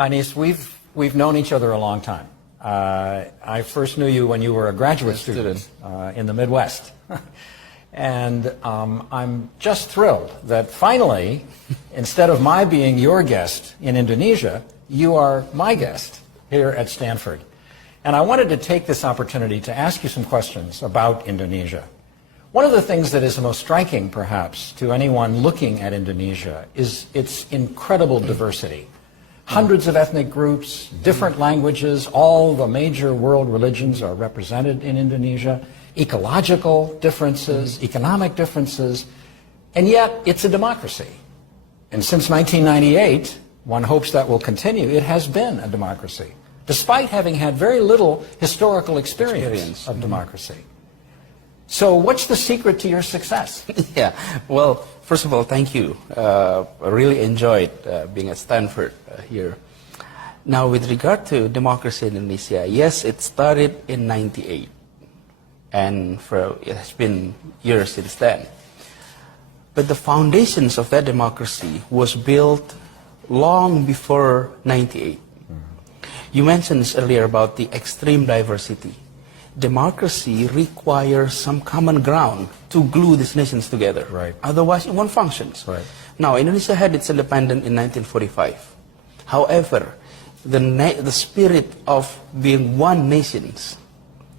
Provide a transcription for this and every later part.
Anis, we've known each other a long time. I first knew you when you were a graduate student in the Midwest. And I'm just thrilled that finally, instead of my being your guest in Indonesia, you are my guest here at Stanford. And I wanted to take this opportunity to ask you some questions about Indonesia. One of the things that is the most striking, perhaps, to anyone looking at Indonesia is its incredible diversity. Hundreds of ethnic groups, different languages, all the major world religions are represented in Indonesia, ecological differences, economic differences, and yet it's a democracy. And since 1998, one hopes that will continue, it has been a democracy, despite having had very little historical experience of democracy. So what's the secret to your success? Yeah, well, first of all, thank you. I really enjoyed being at Stanford here. Now, with regard to democracy in Indonesia, yes, it started in '98, and it has been years since then. But the foundations of that democracy was built long before '98. You mentioned earlier about the extreme diversity. Democracy requires some common ground to glue these nations together. Right. Otherwise, it won't function. Right. Now, Indonesia had its independence in 1945. However, the spirit of being one nation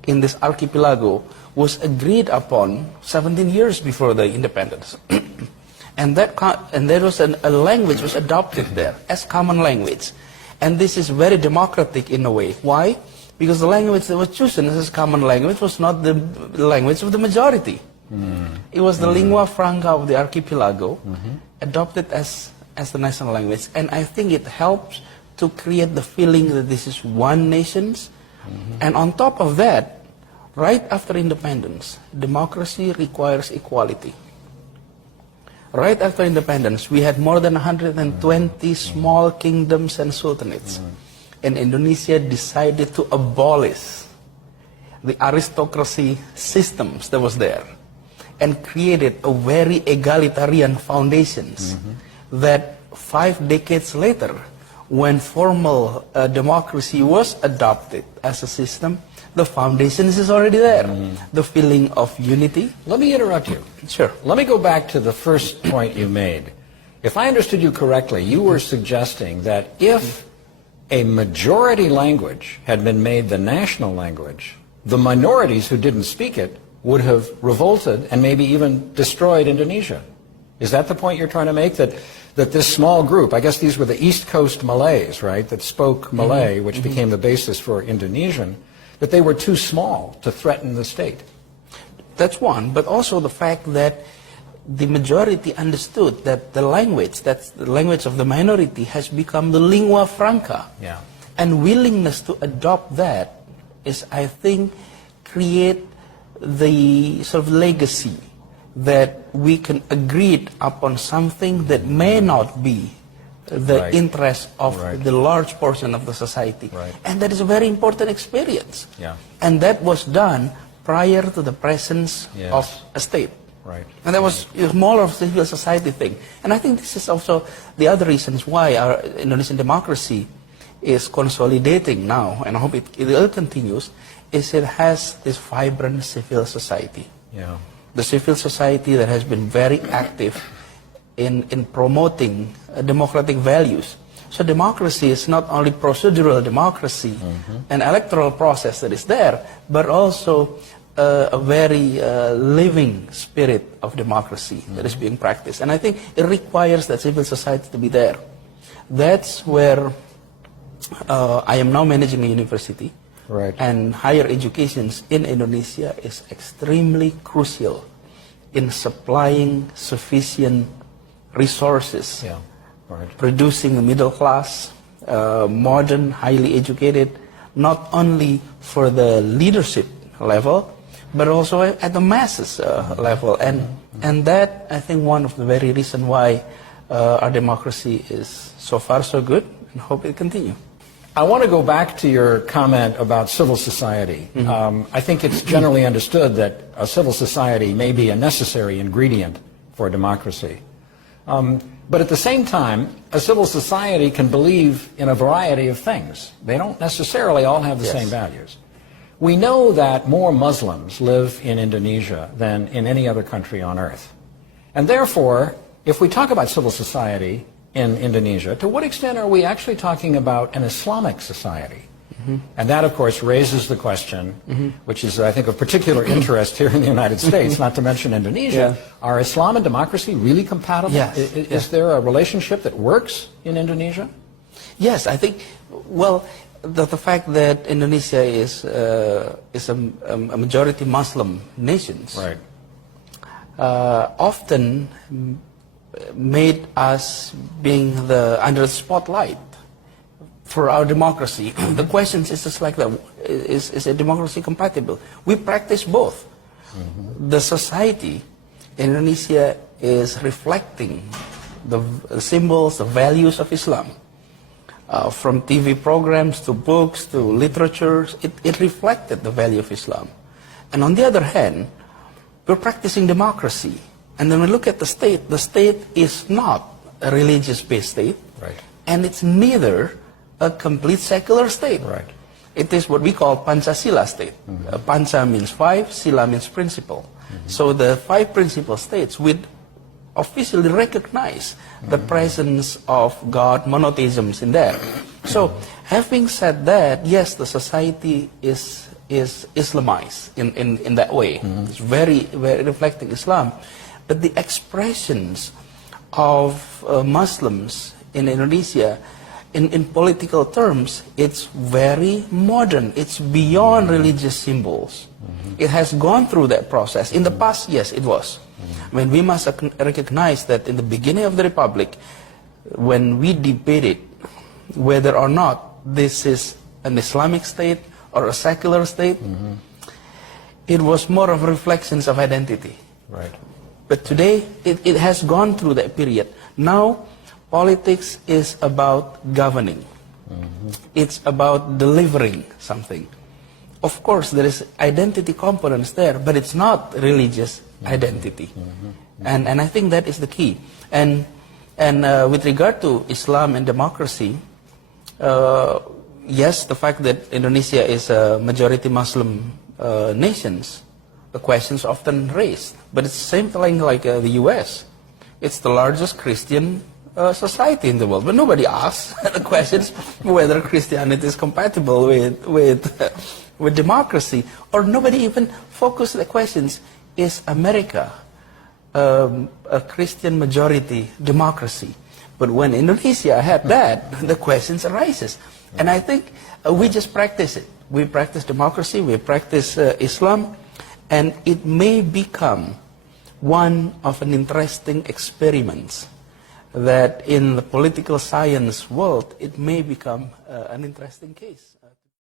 in this archipelago was agreed upon 17 years before the independence. and there was a language was adopted there as common language. And this is very democratic in a way. Why? Because the language that was chosen as a common language was not the language of the majority. It was the lingua franca of the archipelago, adopted as the national language. And I think it helps to create the feeling that this is one nation. And on top of that, right after independence, democracy requires equality. Right after independence, we had more than 120 small kingdoms and sultanates. And Indonesia decided to abolish the aristocracy systems that was there and created a very egalitarian foundations that 5 decades later, when formal democracy was adopted as a system, the foundations is already there. The feeling of unity. Let me interrupt you. Sure. Let me go back to the first point you made. If I understood you correctly, you were suggesting that if a majority language had been made the national language, the minorities who didn't speak it would have revolted and maybe even destroyed Indonesia. Is that the point you're trying to make? That this small group, I guess these were the East Coast Malays, right, that spoke Malay, which became the basis for Indonesian, that they were too small to threaten the state? That's one, but also the fact that the majority understood that the language, that's the language of the minority, has become the lingua franca. Yeah. And willingness to adopt that is, I think, create the sort of legacy that we can agree upon something that may not be the interest of the large portion of the society. And that is a very important experience. Yeah. And that was done prior to the presence of a state. And that was more of a civil society thing. And I think this is also the other reasons why our Indonesian democracy is consolidating now, and I hope it will continues, is it has this vibrant civil society. Yeah. The civil society that has been very active in promoting democratic values. So democracy is not only procedural democracy, an electoral process that is there, but also a very living spirit of democracy that is being practiced. And I think it requires that civil society to be there. That's where I am now managing a university. And higher education in Indonesia is extremely crucial in supplying sufficient resources, producing a middle class, modern, highly educated, not only for the leadership level, but also at the masses level. And that, I think, one of the very reasons why our democracy is so far so good, and hope it continue. I want to go back to your comment about civil society. I think it's generally understood that a civil society may be a necessary ingredient for democracy. But at the same time, a civil society can believe in a variety of things. They don't necessarily all have the same values. We know that more Muslims live in Indonesia than in any other country on earth. And therefore, if we talk about civil society in Indonesia, to what extent are we actually talking about an Islamic society? And that, of course, raises the question, which is, I think, of particular interest here in the United States, not to mention Indonesia. Are Islam and democracy really compatible? Yes. Is there a relationship that works in Indonesia? Yes, I think, well, the fact that Indonesia is a majority Muslim nation, Right. Often made us being under the spotlight for our democracy. The question is just like that: is a democracy compatible? We practice both. The society in Indonesia is reflecting the symbols, the values of Islam. From TV programs to books to literature, it reflected the value of Islam. And on the other hand, we're practicing democracy. And then we look at the state is not a religious-based state, Right. and it's neither a complete secular state. Right. It is what we call Pancasila state. Panca means 5, Sila means principle. So the 5 principal states would officially recognize the presence of God, monotheisms in there. So having said that, yes, the society is Islamized in that way. It's very, very reflecting Islam. But the expressions of Muslims in Indonesia, in political terms, it's very modern. It's beyond religious symbols. It has gone through that process. In the past, yes, it was. I mean, we must recognize that in the beginning of the Republic, when we debated whether or not this is an Islamic state or a secular state, it was more of reflections of identity. Right. But today, it has gone through that period. Now, politics is about governing. It's about delivering something. Of course, there is identity components there, but it's not religious identity. And I think that is the key. And with regard to Islam and democracy, yes, the fact that Indonesia is a majority Muslim nations, the questions often raised. But it's the same thing like the U.S. It's the largest Christian society in the world, but nobody asks the questions whether Christianity is compatible with democracy, or nobody even focuses the questions: is America a Christian majority democracy? But when Indonesia had that, the questions arises, and I think we just practice it. We practice democracy, we practice Islam, and it may become one of an interesting experiments that in the political science world, it may become an interesting case.